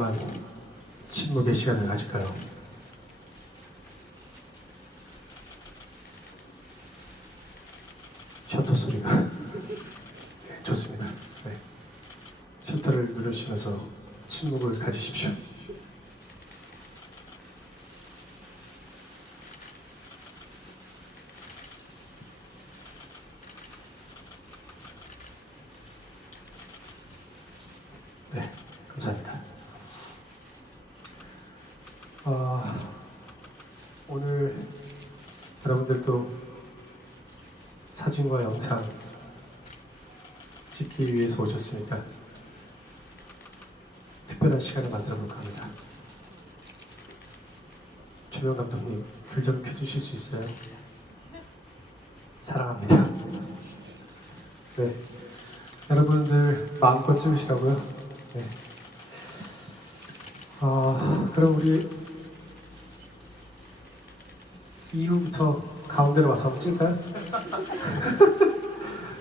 잠깐만 침묵의 시간을 가질까요? 셔터 소리가 네, 좋습니다. 네. 셔터를 누르시면서 침묵을 가지십시오. 네, 감사합니다. 아, 오늘 여러분들도 사진과 영상 찍기 위해서 오셨으니까 특별한 시간을 만들어 볼까 합니다. 조명 감독님, 불 좀 켜주실 수 있어요? 사랑합니다. 네, 여러분들 마음껏 찍으시라고요. 네. 아, 그럼 우리 이후부터 가운데로 와서 한번 찍을까요?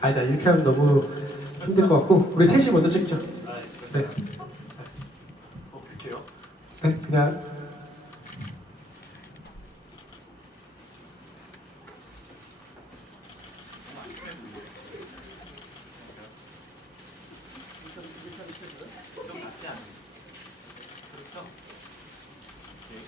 아니다, 이렇게 하면 너무 힘들 것 같고 우리 셋이 먼저 찍죠. 아, 네, 어, 그렇게요? 네 그냥 좀 같지 않아요? 그렇죠? 오케이.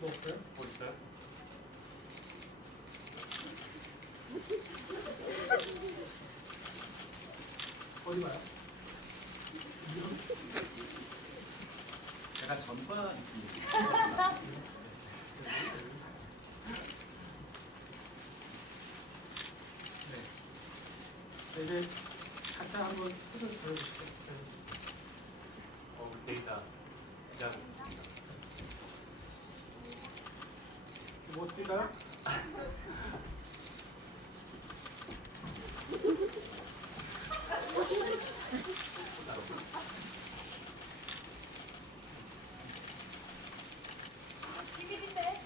뭐 없어요? 뭐 있어요? 어디 봐요? 약간 전과. 네, 이제 각자 한번 포즈 보여주시죠. 네. 어, 우리 데이터 기대하고 있습니다. 뭐 뛸까요? 비밀인데.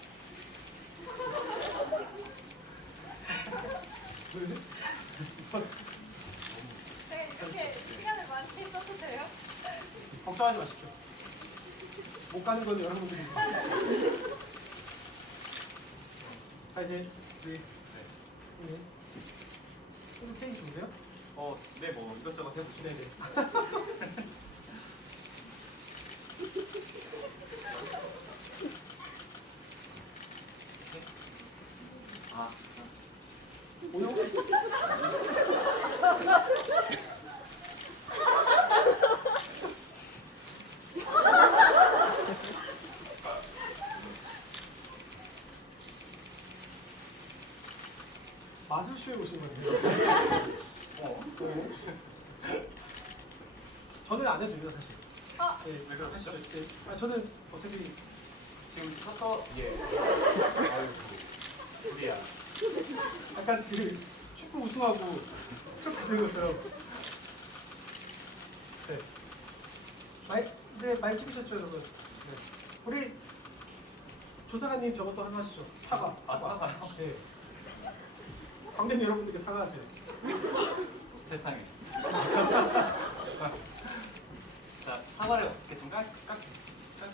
네, 이렇게 시간을 많이 써도 돼요? 걱정하지 마십시오. 못 가는 건 여러분들이. 자 이제 우리 네. 좀 테이 좋으세요? 어, 네, 뭐 이것저것 해보시네. 네네. 아, 오늘 혹시 마술쇼에 오신 거네요. 어, 네. 저는 안 해도 돼요 사실. 아. 네, 왜 그러시죠? 하시죠. 네. 아, 저는 어차피 지금 커터, 예. 아유, 우리야. 약간 그 축구 우승하고 축구 들었어요. 네. 많이 네 많이 찍으셨죠 여러분. 네. 우리 조사관님 저것도 하나 하시죠. 사과. 아, 사과요? 네. 관객 여러분들께 사과하세요. 세상에. 자, 사과를 어떻게 좀 깎, 깎, 깎.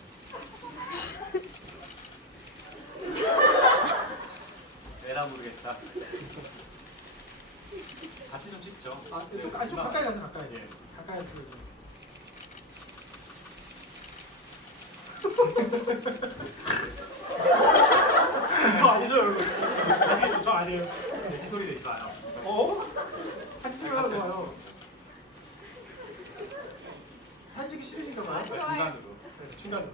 에라 모르겠다. 같이 좀 찍죠. 아, 좀, 아, 좀. 가까이 가서 가까이. 예. 가까이 보여줘. 저 아니죠 여러분. 아시겠죠? 저 아니에요. 네, 이 소리 내지 마요. 어? 사진 찍으려고 좋아요. 사진 찍기 싫으신가 봐요. 아, 좋아요. 중간으로. 네, 중간으로.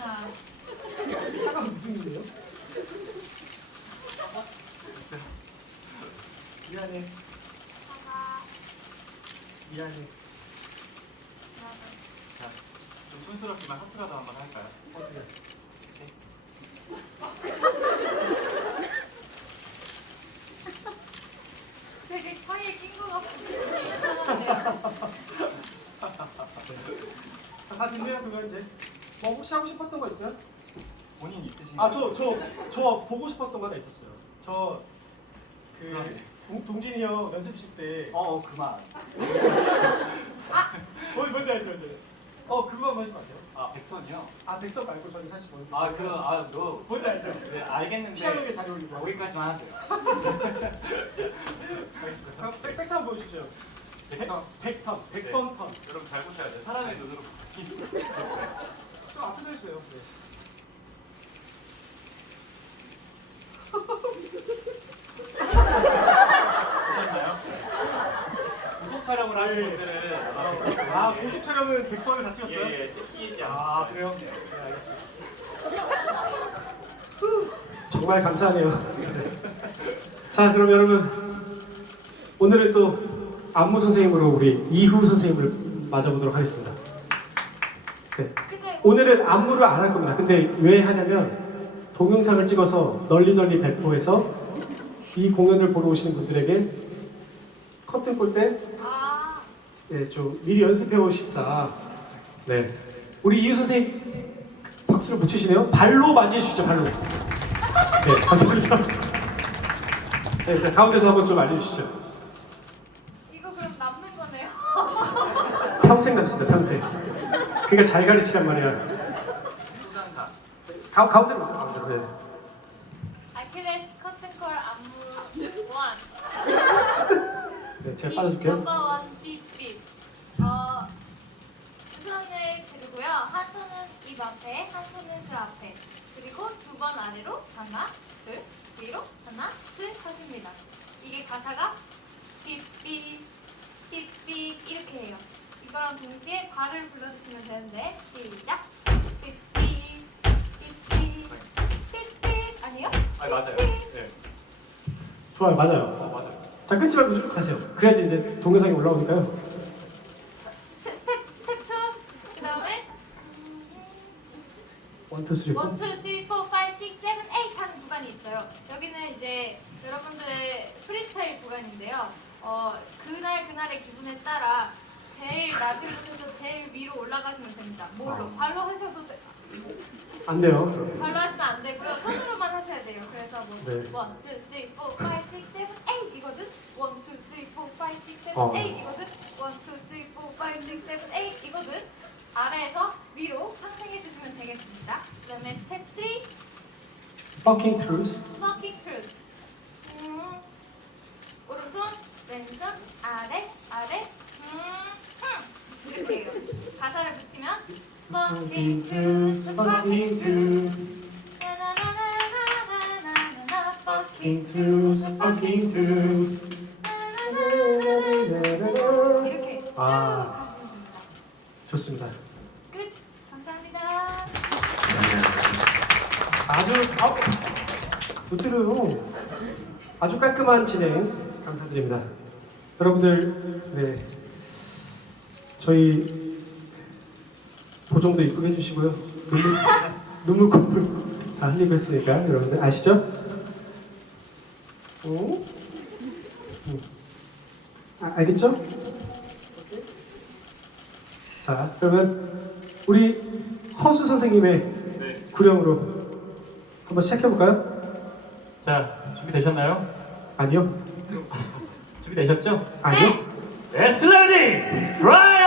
아, 사과 무슨 일이에요? 미안해. 미안해. 자, 좀 촌스럽지만 하트라도 한번 할까요? 어떻게? 되게 같은데. 다 됐네요 이제. 뭐 혹시 하고 싶었던 거 있어요? 본인 있으신가요? 아 저 저 저 보고 싶었던 거 하나 있었어요. 저그 아, 네. 동진이 형 연습실 때 어, 어 그만. 뭔지 알죠? 뭔지 어 그거 한번 해주세요. 아 백턴이요? 아 백석 말고 저는 사실 뭔지. 아그아 너. 뭔지 알죠? 네 알겠는데. 피아노에 다리 올리고. 거기까지만 하세요. 알겠습니다. 그럼 백 백턴 보여주시죠. 백턴. 백턴, 백번 턴. 여러분 잘 보셔야 돼. 사람의 눈으로. 좀 앞에서 해주세요. 네. 보셨나요? 구속 촬영을 하는 네. 분들은 아 공식 촬영은 백번을 다 찍었어요? 예 예 찍히지 않습니다. 아 그래요? 네 알겠습니다. 정말 감사하네요. 자 그럼 여러분 오늘은 또 안무 선생님으로 우리 이후 선생님을 맞아보도록 하겠습니다. 네. 오늘은 안무를 안 할 겁니다. 근데 왜 하냐면 동영상을 찍어서 널리 널리 배포해서 이 공연을 보러 오시는 분들에게 커튼 볼때아 네, 좀 미리 연습해 오십사. 네. 우리 이유 선생님 박수를 못 치시네요. 발로 맞이해 주시죠, 발로. 네, 감사합니다. 네, 자, 가운데서 한번 좀 알려주시죠. 이거 그럼 남는 거네요. 평생 남습니다, 평생. 그러니까 잘 가르치란 말이야. 가, 가운데로 가운데로. 네. 아킬레스 커튼콜 안무 원. 네, 제가 빠져줄게요. 넘버 원 삐삐. 어, 두 손을 들고요. 한 손은 입 앞에, 한 손은 그 앞에. 그리고 두 번 아래로 하나, 둘, 뒤로 하나, 둘 하십니다. 이게 가사가 삐삐, 삐삐 이렇게 해요. 이거랑 동시에 발을 불러주시면 되는데 시작. 삐삐, 삐삐, 삐삐 아니요? 아 맞아요. 네. 좋아요, 맞아요. 어 맞아요. 자, 끊지 말고 쭉 가세요. 그래야지 이제 동영상이 올라오니까요. 스텝 스텝 스텝 2. 그다음에 원, 투, 쓰리, 포. 1, 2, 3, 4, 5, 6, 7, 8 하는 구간이 있어요. 여기는 이제 여러분들의 프리스타일 구간인데요. 어, 그날 그날의 기분에 따라 제일 낮은 곳에서 제일 위로 올라가시면 됩니다. 뭘로? 아. 발로 하셔도 돼. 안 돼요. 발로 하시면 안 되고요. 손으로만 하셔야 돼요. 그래서 뭐 네. 1, 2, 3, 4, 5, 6, 7, 8 이거든. 1, 2, 3, 4, 5, 6, 7, 어. 8 이거든. 1, 2, 3, 4, 5, 6, 7, 8 이거든. 아래에서 위로 상승해 주시면 되겠습니다. 그다음에 스텝 3 Fucking truth. Fucking truth. 음, 오른손, 왼손, 아래, 아래, 음, 음. 이렇게 해요. 가사를 붙이면 Fucking truth, fucking truth. 나나나나나나나나, Fucking fucking truth, fucking truth. 이렇게 쭉 아. 가시면 됩니다. 좋습니다. 끝. 감사합니다. 아주 아, 못 들어요. 아주 깔끔한 진행 감사드립니다. 여러분들 네 저희 보정도 이쁘게 해주시고요. 눈물 눈물 콧물 다 흘리고 했으니까 여러분들 아시죠? 어? 음. 아, 알겠죠? 자 그러면 우리 허수 선생님의 네. 구령으로 한번 시작해 볼까요? 자 준비되셨나요? 아니요. 준비되셨죠? 아니요. Let's ready, fire!